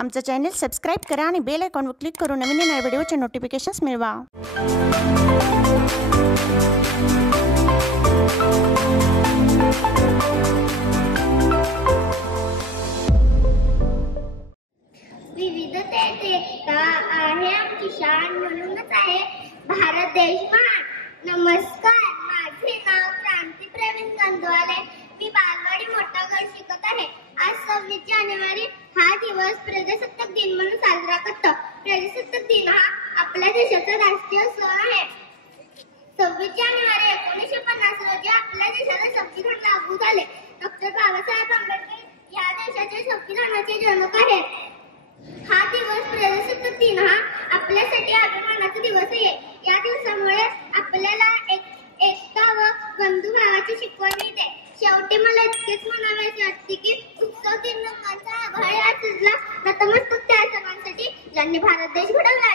आमचं channel subscribe करा आणि बेल आयकॉनवर क्लिक करून नवीन नवीन व्हिडिओचे नोटिफिकेशन्स मिळवा। विविधतेत एकता आहे आमची शान, म्हणूनच आहे भारत देश महान। नमस्कार, माझे नाव क्रांती प्रवीण गंधवाले, मी बालवाडी मोठा गड शिकत आहे। आज 26 जानेवारी हा दिवस प्रजासत्ताक दिन म्हणून साजरा करतो। प्रजासत्ताक दिन हा आपल्या देशाचा राष्ट्रीय सण आहे। 26 जानेवारी 1950 रोजी आपल्या देशाला संविधान लागू झाले। डॉक्टर बाबासाहेब आंबेडकर या देशाच्या संविधानाचे जनक आहेत। हा दिवस प्रजासत्ताक दिन हा आपल्यासाठी अभिमानाचा दिवस आहे। या दिवसामुळे आपल्याला एकता व बंधुभावाची शिकवण मिळते। शेवटी मला इतकेच म्हणावेसे वाटते की उत्सव दिन रंगांचा आभाळ असला नतमस्तक त्या सर्वांसाठी ज्यांनी भारत देश घडवला।